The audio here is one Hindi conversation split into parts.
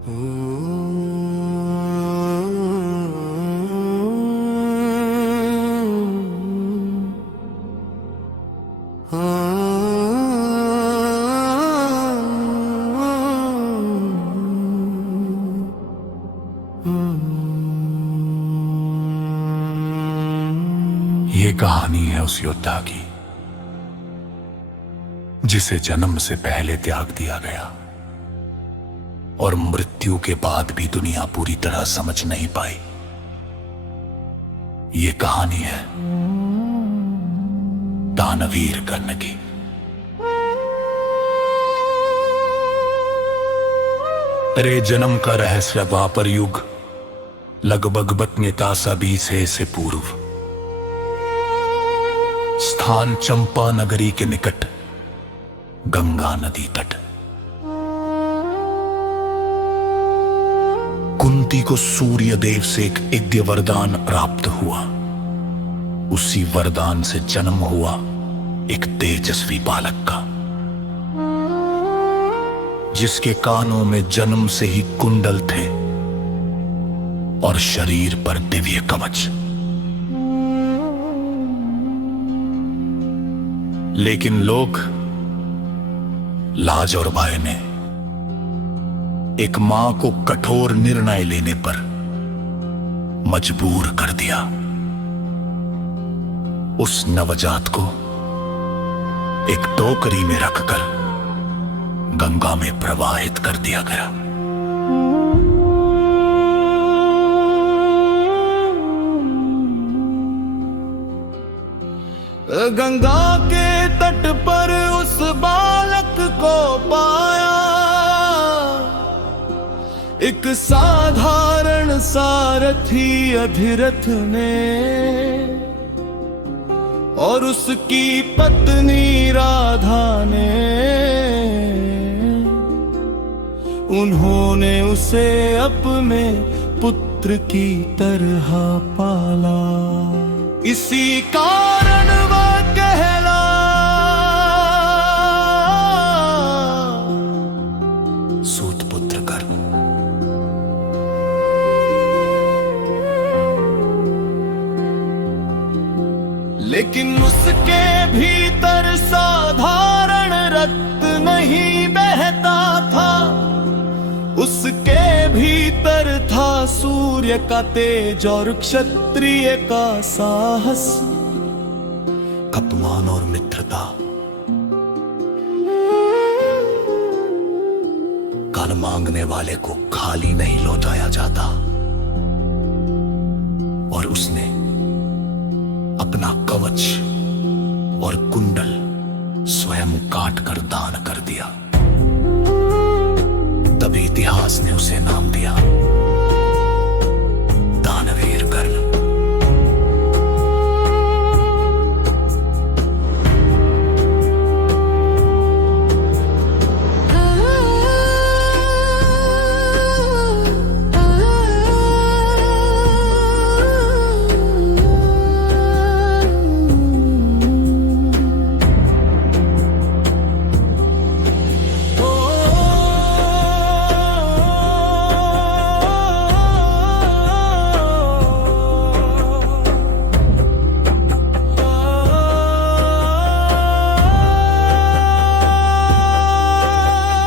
ये कहानी है उस योद्धा की जिसे जन्म से पहले त्याग दिया गया और मृत्यु के बाद भी दुनिया पूरी तरह समझ नहीं पाई। ये कहानी है दानवीर कर्ण की। तेरे जन्म का रहस्य द्वापर युग लगभग 52 से पूर्व, स्थान चंपा नगरी के निकट, गंगा नदी तट। कुंती को सूर्य देव से एक यज्ञ वरदान प्राप्त हुआ। उसी वरदान से जन्म हुआ एक तेजस्वी बालक का, जिसके कानों में जन्म से ही कुंडल थे और शरीर पर दिव्य कवच। लेकिन लोग लाज और भय ने एक मां को कठोर निर्णय लेने पर मजबूर कर दिया। उस नवजात को एक टोकरी में रखकर गंगा में प्रवाहित कर दिया गया। गंगा के तट पर उस बालक को पाया, एक साधारण सारथी अधिरथ ने, और उसकी पत्नी राधा ने। उन्होंने उसे अपने पुत्र की तरह पाला। इसी कारण वह कहला सूत पुत्र कर्ण। लेकिन उसके भीतर साधारण रक्त नहीं बहता था, उसके भीतर था सूर्य का तेज और क्षत्रिय का साहस, अपमान और मित्रता। कल मांगने वाले को खाली नहीं लौटाया जाता, और उसने अपना कवच और कुंडल स्वयं काट कर दान कर दिया। तभी इतिहास ने उसे नाम दिया दानवीर कर्ण।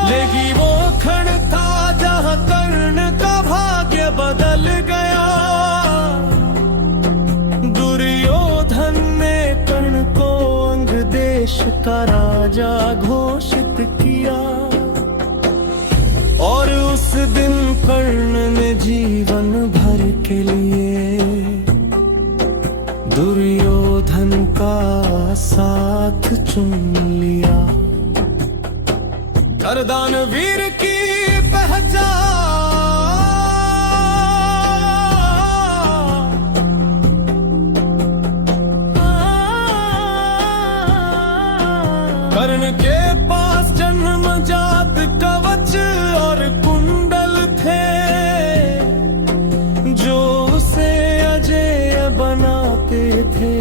लेगी वो क्षण था जहां कर्ण का भाग्य बदल गया। दुर्योधन ने कर्ण को अंग देश का राजा घोषित किया, और उस दिन कर्ण ने जीवन भर के लिए दुर्योधन का साथ चुन लिया। कर दानवीर की पहचान कर्ण के पास जन्मजात कवच और कुंडल थे, जो उसे अजेय बनाते थे।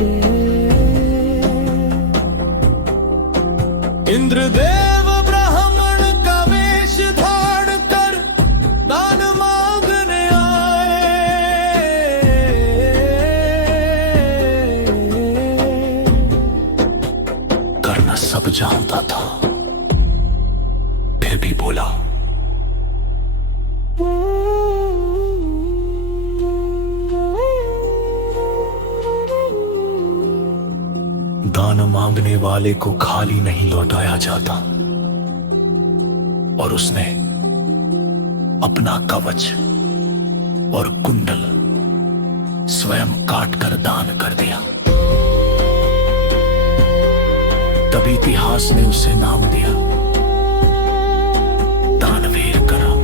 इंद्रदेव ब्राह्मण का वेश था, जानता था, फिर भी बोला, दान मांगने वाले को खाली नहीं लौटाया जाता। और उसने अपना कवच और कुंडल स्वयं काट कर दान कर दिया। तब इतिहास ने उसे नाम दिया दानवीर करम।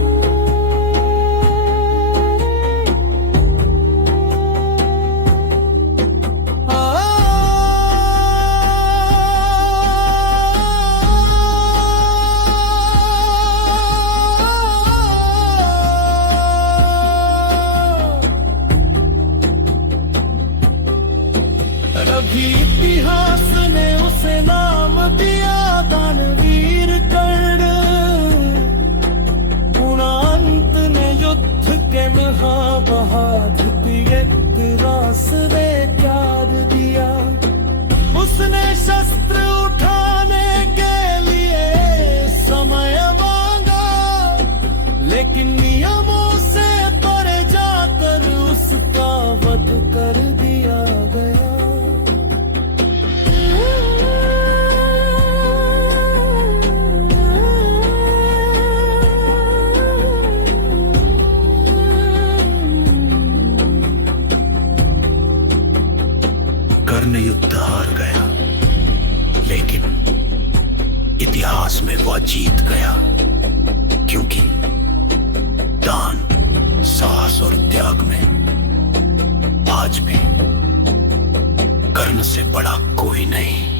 अभी इतिहास ने उसे नाम दिया दानवीर कर्ण। पुणांत ने युद्ध के महाबहादुर रास ने त्याग दिया। उसने शस्त्र उठाने के लिए समय मांगा, लेकिन नियमों से परे जाकर उसका वध कर दिया गया। कर्ण युद्ध हार गया, लेकिन इतिहास में वह जीत गया, क्योंकि दान, साहस और त्याग में आज भी कर्ण से बड़ा कोई नहीं।